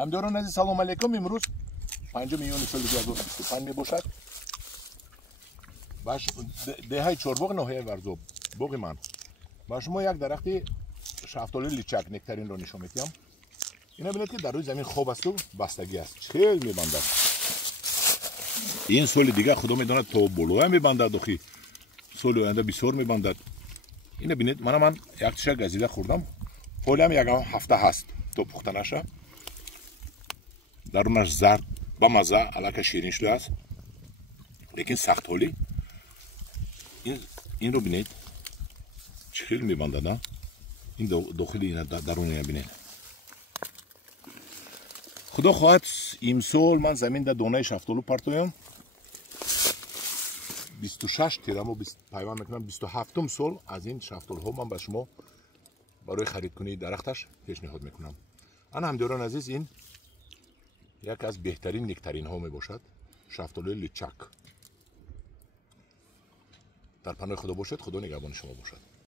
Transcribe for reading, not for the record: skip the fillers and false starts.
همداران عزیز سلام علیکم. امروز 5 میلیون سال 2025 می باشد. باش دههای چورباغ ناحیه ورزوب باغ من با شما یک درخت شفتالو لیچک نکترین را نشان میدم. اینا ببینید که در روی زمین خواب است و بستگی است. چهل میبندد. این سال دیگه خدا میداند تا بالا میبندد و سال آینده بسیار میبندد. اینا ببینید من یک تیشه گزیده خوردم. حالا هم یک هفته هست تا پخته نشه. درونش زرد با مزه الک شیرین شده است. لیکن سخت حالی. این رو ببینید چخیل میبندد. این داخل این درون این ببینید. خدا خواهد امسال من زمین در دانه شفتالو پرتویم. 26 تیرم و پیوند میکنم 27م سال از این شفتالو ها من به شما برای خرید کنی درختش پیشنهاد میکنم. انا همداران عزیز این یک از بهترین نکترین ها می باشد. شفتالو لیچک. در پناه خدا باشد. خدا نگهبان شما باشد.